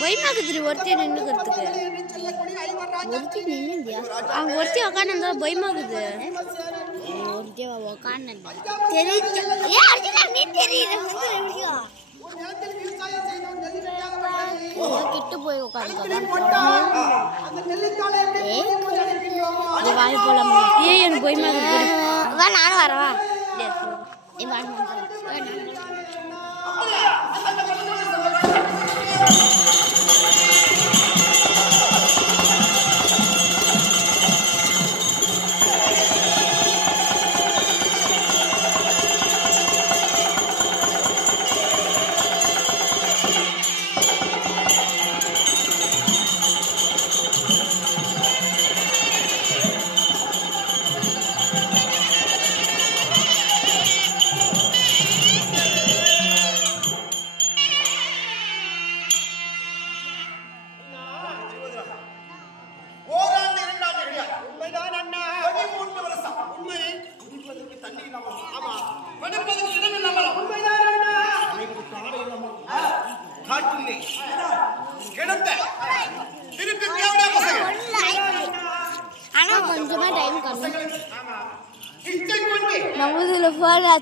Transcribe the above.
பயமாக்குதுரி ஒருத்தி நின்னுக்கிறதுக்கு ஒருத்தி நின்னுந்தியா அவங்க ஒருத்தி உக்காந்து பயமாக்குது ஒருத்தி உக்காந்து தெரியுது ஏ அர்ஜுனா நீ தெரியுது வந்து எப்படியோ ஏதோ கிட்ட போய் உட்காந்து வாய் போலாம் ஏய் எனக்கு பயமா இருக்கு. வா நானும் வரவா. ஏய் ஆமா படுப்பதற்கு இடம் இல்லாமல் உண்மைதான் அண்ணா காடை இல்லாமல் காட்டிலே கிடந்த திருப்பி தேவையா பசங்க ஆனா கொஞ்சமா டைம் கம்மி. இச்சை கொண்டு நம்ம இதுல போன